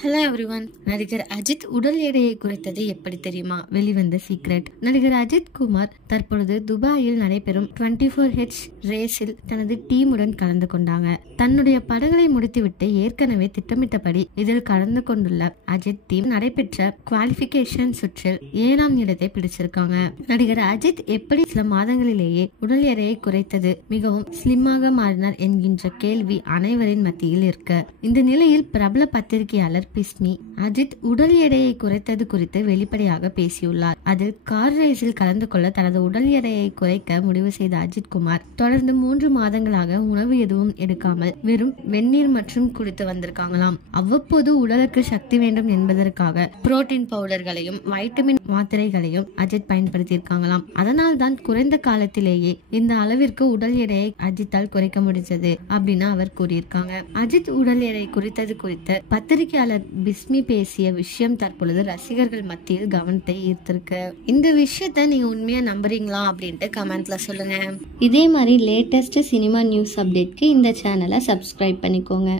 Hello everyone. நடிகர் அஜித் உடல் எடையை குறைத்தது எப்படி தெரியுமா? வெளிவந்த சீக்ரெட். நடிகர் அஜித் குமார் தற்பொழுது துபாயில் நடைபெறும் 24H ரேஸில் தனது டீமுடன் கலந்து கொண்டாங்க. தன்னுடைய படங்களை முடித்துவிட்டு ஏற்கனவே திட்டமிட்டபடி இதில் கலந்து கொண்டுள்ள அஜித் டீம் நடைபெற்ற குவாலிபிகேஷன் சுற்றில் 7ஆம் இடத்தை பிடிச்சிருக்காங்க. நடிகர் அஜித் எப்படி சில மாதங்களிலேயே உடல் எடையை குறைத்தது, மிகவும் ஸ்லிம்மாக மாறினார் என்கின்ற கேள்வி அனைவரின் மத்தியில் இருக்கு. இந்த நிலையில் பிரபல பத்திரிகையாளர் பிஸ்மி அஜித் உடல் எடையை குறைத்தது குறித்து வெளிப்படையாக பேசியுள்ளார். அதில் கார் ரேஸில் கலந்து கொள்ள தனது உடல் எடையை குறைக்க முடிவு செய்த அஜித் குமார் தொடர்ந்து 3 மாதங்களாக உணவு எதுவும் எடுக்காமல் வெறும் வெந்நீர் மற்றும் குடித்து வந்திருக்காங்களாம். அவ்வப்போது உடலுக்கு சக்தி வேண்டும் என்பதற்காக புரோட்டீன் பவுடர்களையும் வைட்டமின் மாத்திரைகளையும் அஜித் பயன்படுத்தியிருக்காங்களாம். அதனால் தான் குறைந்த காலத்திலேயே இந்த அளவிற்கு உடல் எடையை அஜித்தால் குறைக்க முடிஞ்சது அப்படின்னு அவர் கூறியிருக்காங்க. அஜித் உடல் எடை குறித்தது குறித்து பத்திரிகையாளர் பிஸ்மி பேசிய விஷயம் தற்பொழுது ரசிகர்கள் மத்தியில் கவனத்தை ஈர்த்திருக்கு. இந்த விஷயத்த நீங்க உண்மையா நம்புறீங்களா அப்படின்ட்டு கமெண்ட்ல சொல்லுங்க. இதே மாதிரி லேட்டஸ்ட் சினிமா நியூஸ் அப்டேட்க்கு இந்த சேனலை சப்ஸ்கிரைப் பண்ணிக்கோங்க.